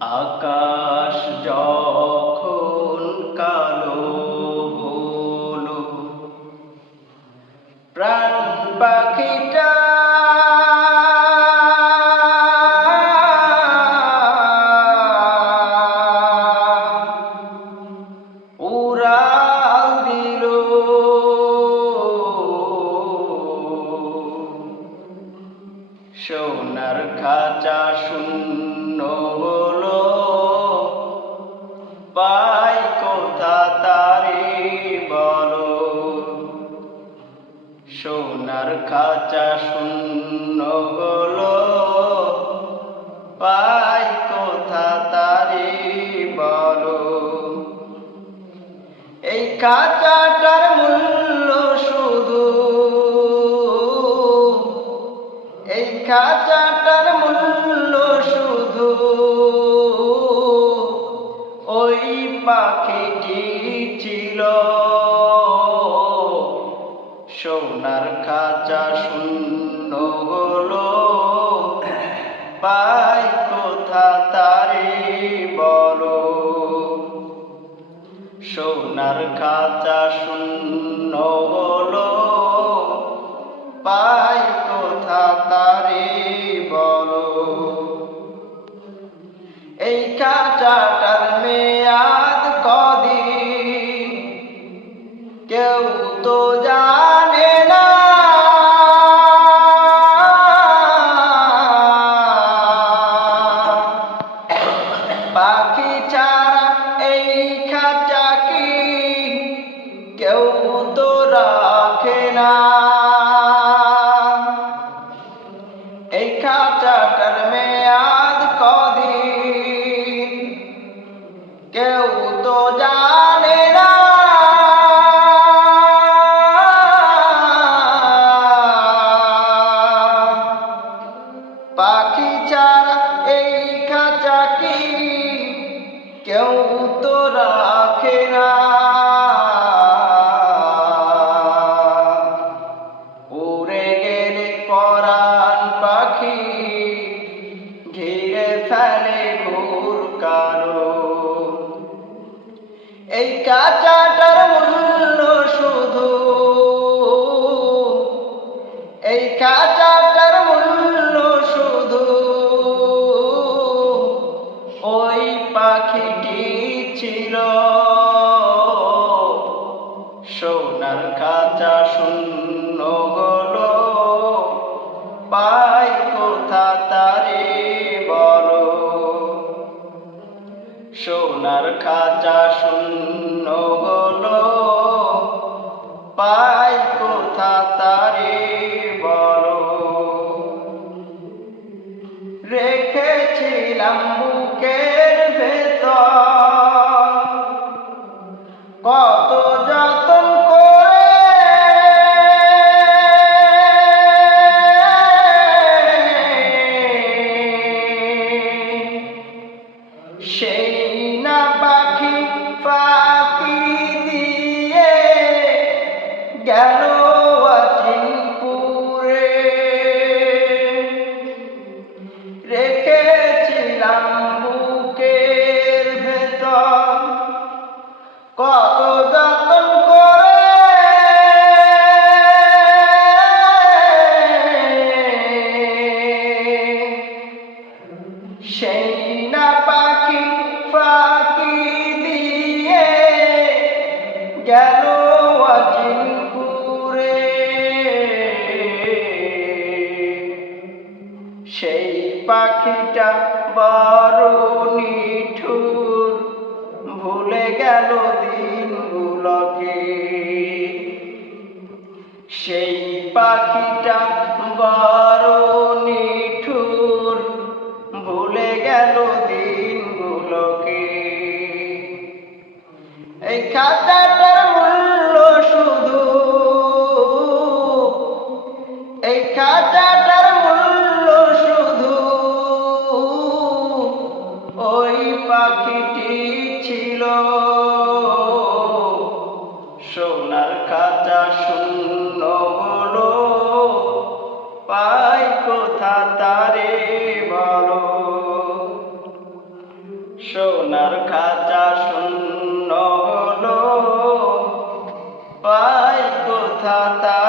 আকাশ যখন কালো হলো, প্রাণ পাখিটা উড়াল দিল। সোনার খাঁচা শূন্য হলো, পাই কোথা তারে বলো। সোনার খাঁচা শূন্য হলো, পাই কোথা তারে বলো। এই খাঁচাটার মূল্য শুধু, এই খাঁচাটার মূল্য শুধু ওই পাখিটি ছিল। সোনার খাঁচা শূন্য হলো, পাই কোথা তারে বলো। সোনার খাঁচা শূন্য হলো, পাই কোথা তারে বলো। এই খাঁচাটার মেয়াদ কদিন কেউ তো জানে না। পাখি ছাড়া এই খাঁচা কি কেউ তো রাখে না। এই খাঁচাটার মেয়াদ কদিন কেউ তো জানে না। পাখি ছাড়া এই খাঁচা কি কেউ তো রাখে না। উড়ে গেলে পরাণ পাখি ঘিরে ফেলে ঘুর কালো। এই খাঁচাটার মূল্য শুধু, এই খাঁচাটার মূল্য শুধু ওই পাখিটি ছিল। সোনার খাঁচা শূন্য হলো, পাই কোথা তারে বলো। সোনার খাঁচা শূন্য হলো, পাই কোথা তারে বলো। রেখেছিলাম বুকের ভেতর কত যতন করে, সেই না পাখি ফাঁকি দিয়ে গেল অচিনপুরে। রেখেছিলাম বুকের ভেতর কত যতন করে, সেই না পাখি ফাঁকি দিয়ে গেল অচিনপুরে। সেই পাখিটা বড় নিঠুর, ভুলে গেল দিনগুলোকে। সেই পাখিটা বড় নিঠুর, ভুলে গেল দিনগুলোকে। এই খাঁচাটার মূল্য শুধু, এই খাঁচাটার মূল্য শুধু ওই পাখিটি ছিল। সোনার খাঁচা শূন্য হলো, পাই কোথা তারে বলো। সোনার খাঁচা শূন্য হলো, পাই কোথা তা